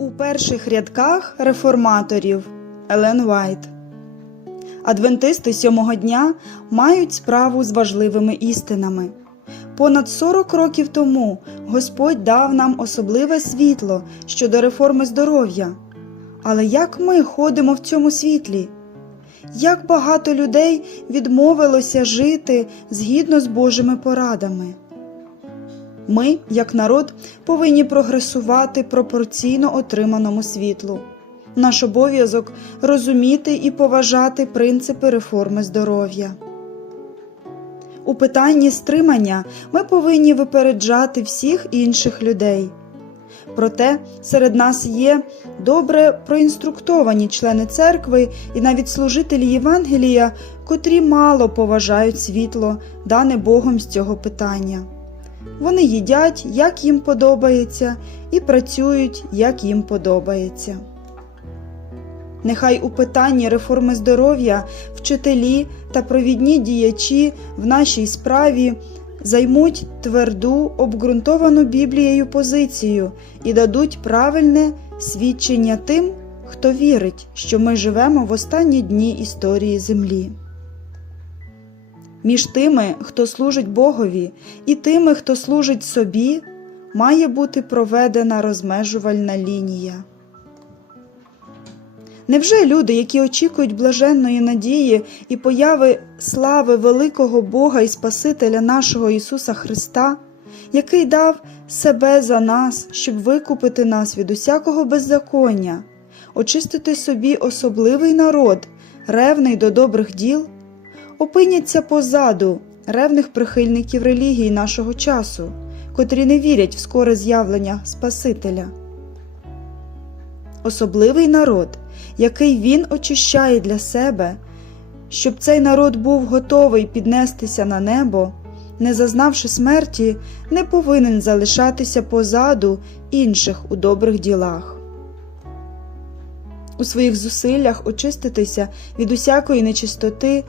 У перших рядках реформаторів Елен Вайт. Адвентисти сьомого дня мають справу з важливими істинами. Понад 40 років тому Господь дав нам особливе світло щодо реформи здоров'я. Але як ми ходимо в цьому світлі? Як багато людей відмовилося жити згідно з Божими порадами? Ми, як народ, повинні прогресувати пропорційно отриманому світлу. Наш обов'язок розуміти і поважати принципи реформи здоров'я. У питанні стримання ми повинні випереджати всіх інших людей. Проте серед нас є добре проінструктовані члени церкви і навіть служителі Євангелія, котрі мало поважають світло, дане Богом з цього питання. Вони їдять, як їм подобається, і працюють, як їм подобається. Нехай у питанні реформи здоров'я вчителі та провідні діячі в нашій справі займуть тверду, обґрунтовану Біблією позицію і дадуть правильне свідчення тим, хто вірить, що ми живемо в останні дні історії Землі. Між тими, хто служить Богові, і тими, хто служить собі, має бути проведена розмежувальна лінія. Невже люди, які очікують блаженної надії і появи слави великого Бога і Спасителя нашого Ісуса Христа, який дав себе за нас, щоб викупити нас від усякого беззаконня, очистити собі особливий народ, ревний до добрих діл, опиняться позаду ревних прихильників релігії нашого часу, котрі не вірять в скоре з'явлення Спасителя? Особливий народ, який він очищає для себе, щоб цей народ був готовий піднестися на небо, не зазнавши смерті, не повинен залишатися позаду інших у добрих ділах. У своїх зусиллях очиститися від усякої нечистоти,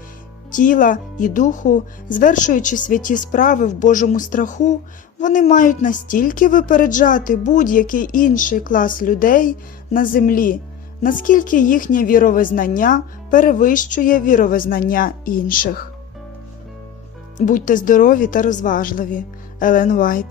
тіла і духу, звершуючи святі справи в Божому страху, вони мають настільки випереджати будь-який інший клас людей на землі, наскільки їхнє віровизнання перевищує віровизнання інших. Будьте здорові та розважливі, Елен Вайт.